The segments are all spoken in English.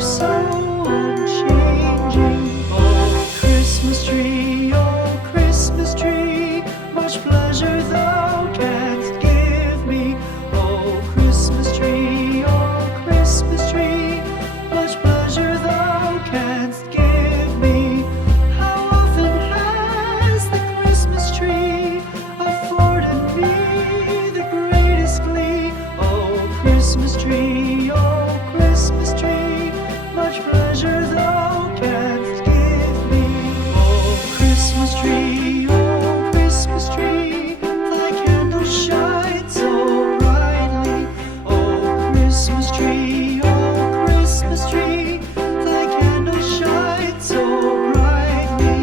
are so unchanging. Oh, Christmas tree, much pleasure thou canst give me. Oh, Christmas tree, much pleasure thou canst give me. How often has the Christmas tree afforded me the greatest glee? Oh, Christmas tree, much pleasure thou canst give me. Oh, Christmas tree, thy candles shine so brightly. Oh, Christmas tree, thy candles shine so brightly.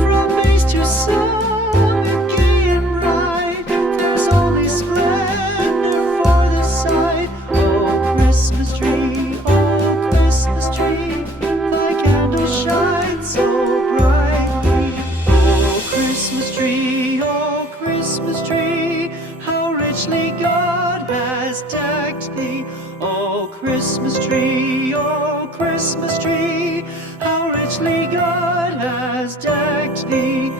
From base to summit, gay and bright, there's only splendor for the sight. Oh, Christmas tree, thy candles shine so brightly. Oh, Christmas tree, how richly God has decked thee. Oh, Christmas tree, how richly God has decked thee.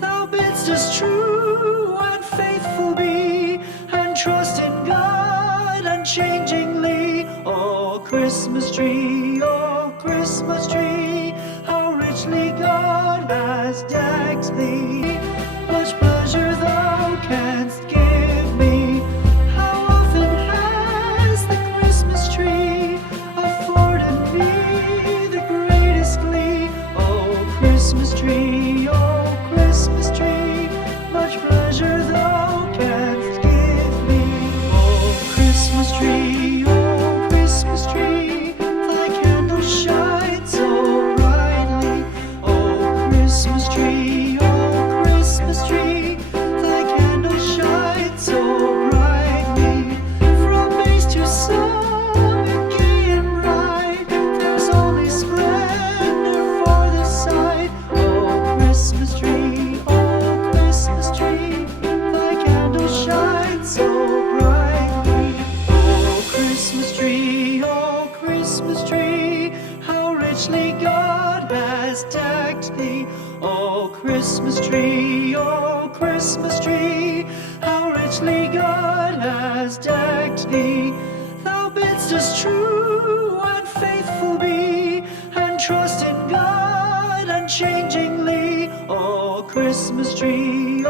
Thou bidst us true and faithful be, and trust in God unchangingly. Oh, Christmas tree, how richly God has decked thee. Much pleasure thou canst give me. How often has the Christmas tree afforded me the greatest glee? Oh, Christmas tree, much pleasure thou canst give me. Oh, Christmas tree, thy candles shine so brightly. Oh, Christmas tree, thy candles shine so brightly. From base to summit, gay and bright, there's only splendor for the sight. Oh, Christmas tree, thy candles shine so brightly. Oh, Christmas tree, how richly God has decked thee. Oh, Christmas tree, how richly God has decked thee. Thou bidst us true and faithful be, and trust in God unchangingly. Oh, Christmas tree,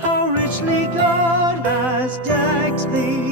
how richly God has decked thee.